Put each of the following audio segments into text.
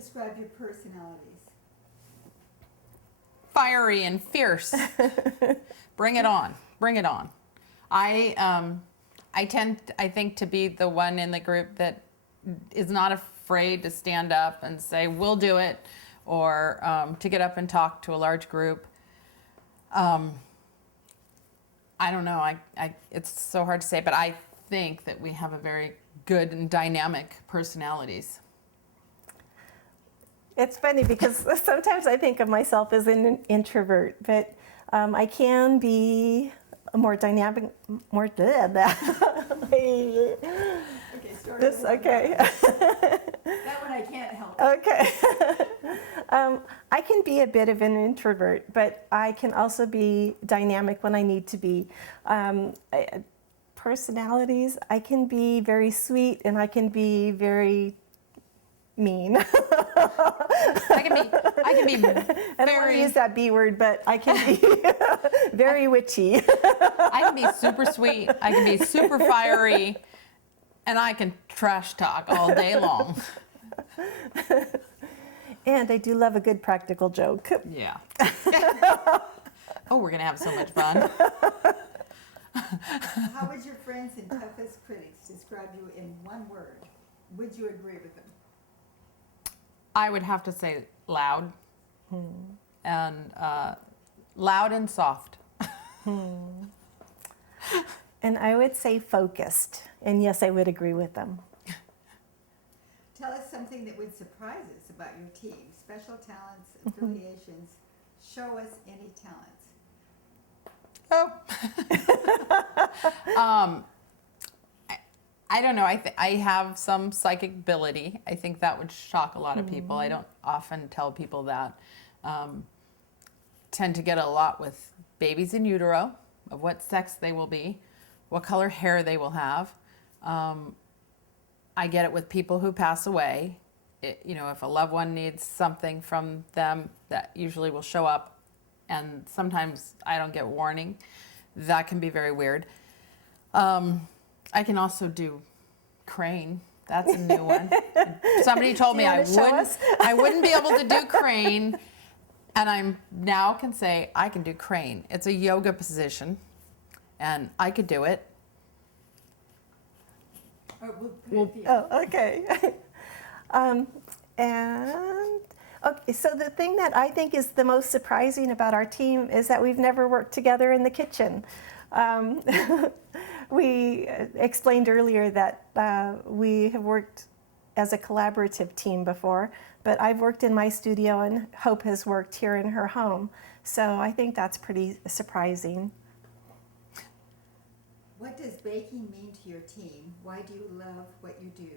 describe your personalities? Fiery and fierce. Bring it on. Bring it on. I tend, I think, to be the one in the group that is not afraid to stand up and say, we'll do it, or to get up and talk to a large group. I don't know, it's so hard to say, but I think that we have a very good and dynamic personalities. It's funny because sometimes I think of myself as an introvert, but I can be more dynamic, more good. Okay, start This, over. okay. That one I can't help. Okay. I can be a bit of an introvert, but I can also be dynamic when I need to be. Personalities, I can be very sweet and I can be very mean. I can be I don't want to use that B word, but I can be very witchy. I can be super sweet, I can be super fiery, and I can trash talk all day long. And I do love a good practical joke. Yeah. Oh, we're gonna have so much fun. How would your friends and toughest critics describe you in one word? Would you agree with them? I would have to say loud, and loud and soft. And I would say focused. And yes, I would agree with them. Tell us something that would surprise us about your team. Special talents, affiliations. Show us any talents. Oh. I don't know. I have some psychic ability. I think that would shock a lot of people. I don't often tell people that. Tend to get a lot with babies in utero, of what sex they will be, what color hair they will have. I get it with people who pass away. If a loved one needs something from them, that usually will show up. And sometimes I don't get warning. That can be very weird. I can also do crane. That's a new one. Somebody told me I wouldn't be able to do crane, and I now can say I can do crane. It's a yoga position, and I could do it. We'll put it there. Oh, okay. And okay, so the thing that I think is the most surprising about our team is that we've never worked together in the kitchen. We explained earlier that we have worked as a collaborative team before, but I've worked in my studio and Hope has worked here in her home. So I think that's pretty surprising. What does baking mean to your team? Why do you love what you do?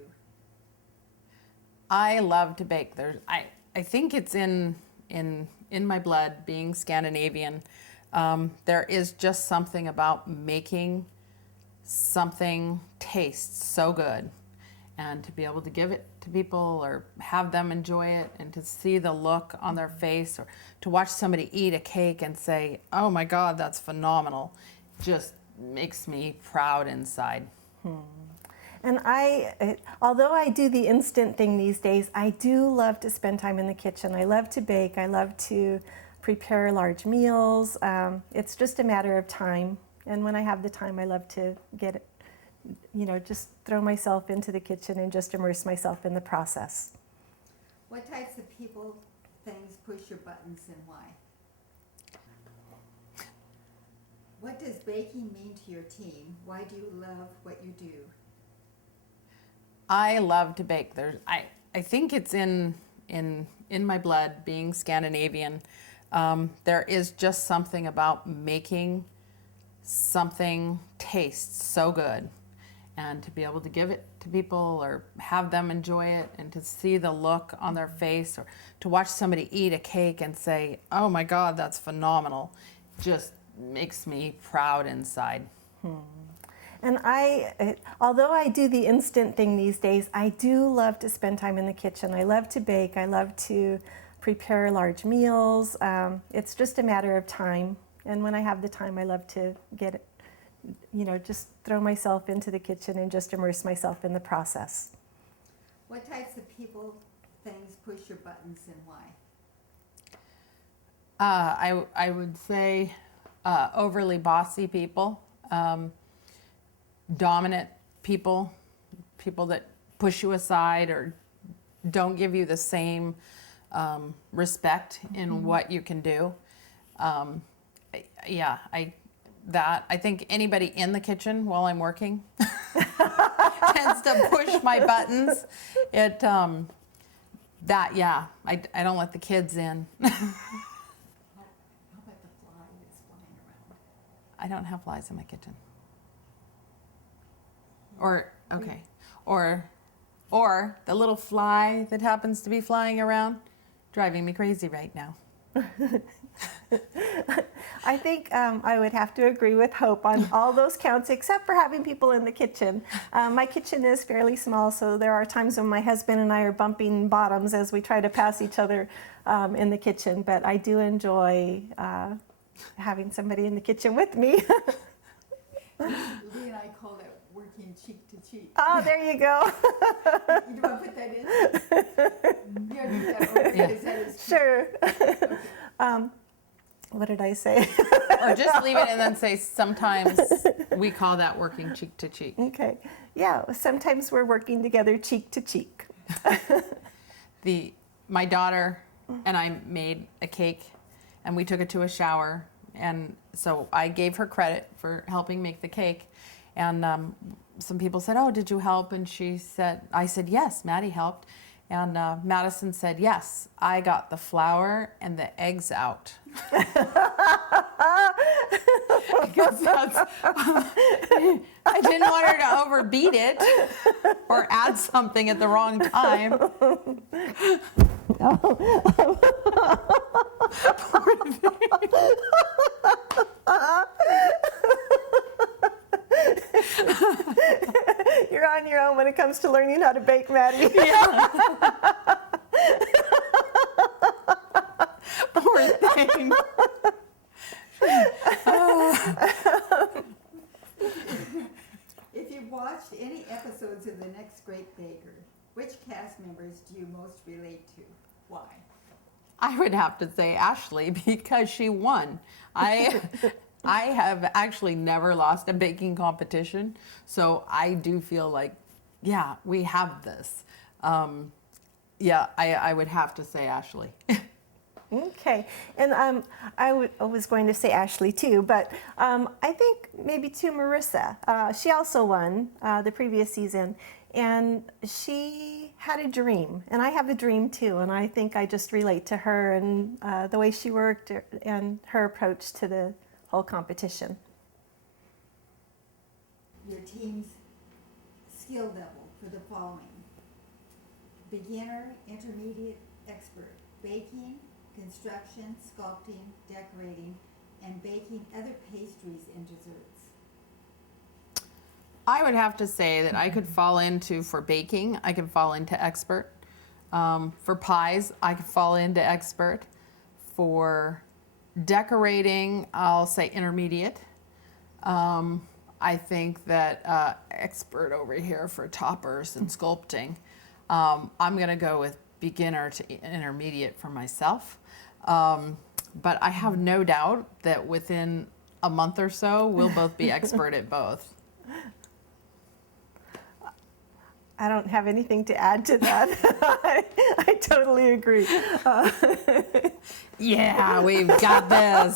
I love to bake. I think it's in my blood, being Scandinavian. There is just something about making something taste so good, and to be able to give it to people or have them enjoy it, and to see the look on their face, or to watch somebody eat a cake and say, oh my God, that's phenomenal, just makes me proud inside. And although I do the instant thing these days, I do love to spend time in the kitchen. I love to bake. I love to prepare large meals. It's just a matter of time. And when I have the time, I love to just throw myself into the kitchen and just immerse myself in the process. What types of people, things push your buttons, and why? What does baking mean to your team? Why do you love what you do? I love to bake. I think it's in my blood, being Scandinavian. There is just something about making something taste so good, and to be able to give it to people or have them enjoy it, and to see the look on their face, or to watch somebody eat a cake and say, oh my God, that's phenomenal, just makes me proud inside. And although I do the instant thing these days, I do love to spend time in the kitchen. I love to bake. I love to prepare large meals. It's just a matter of time. And when I have the time, I love to just throw myself into the kitchen and just immerse myself in the process. What types of people, things push your buttons and why? I would say overly bossy people, dominant people, people that push you aside or don't give you the same respect in what you can do. Yeah, I think anybody in the kitchen while I'm working tends to push my buttons. I don't let the kids in. How about the fly that's flying around? I don't have flies in my kitchen. Or the little fly that happens to be flying around, driving me crazy right now. I think I would have to agree with Hope on all those counts, except for having people in the kitchen. My kitchen is fairly small, so there are times when my husband and I are bumping bottoms as we try to pass each other in the kitchen. But I do enjoy having somebody in the kitchen with me. Lee and I call that working cheek to cheek. Oh, there you go. You want to put that in? Yeah, do that over because that is Sure. What did I say? Or just leave it and then say sometimes we call that working cheek to cheek. Okay. Yeah, sometimes we're working together cheek to cheek. My daughter and I made a cake and we took it to a shower, and so I gave her credit for helping make the cake. And some people said, "Oh, did you help?" And I said, "Yes, Maddie helped." And Madison said, "Yes, I got the flour and the eggs out." Because I didn't want her to overbeat it or add something at the wrong time. You're on your own when it comes to learning how to bake, Maddie. Yeah. Poor thing. If you've watched any episodes of The Next Great Baker, which cast members do you most relate to? Why? I would have to say Ashley because she won. I have actually never lost a baking competition, so I do feel like, yeah, we have this. I would have to say Ashley. Okay, and I was going to say Ashley too, but I think maybe to Marissa. She also won the previous season, and she had a dream, and I have a dream too, and I think I just relate to her and the way she worked and her approach to the whole competition. Your team's skill level for the following: beginner, intermediate, expert, baking, construction, sculpting, decorating, and baking other pastries and desserts. I would have to say that I could fall into, for baking, I could fall into expert. For pies, I could fall into expert. For decorating, I'll say intermediate. I think that expert over here for toppers and sculpting. I'm going to go with beginner to intermediate for myself. But I have no doubt that within a month or so, we'll both be expert at both. I don't have anything to add to that. I totally agree. Yeah, we've got this.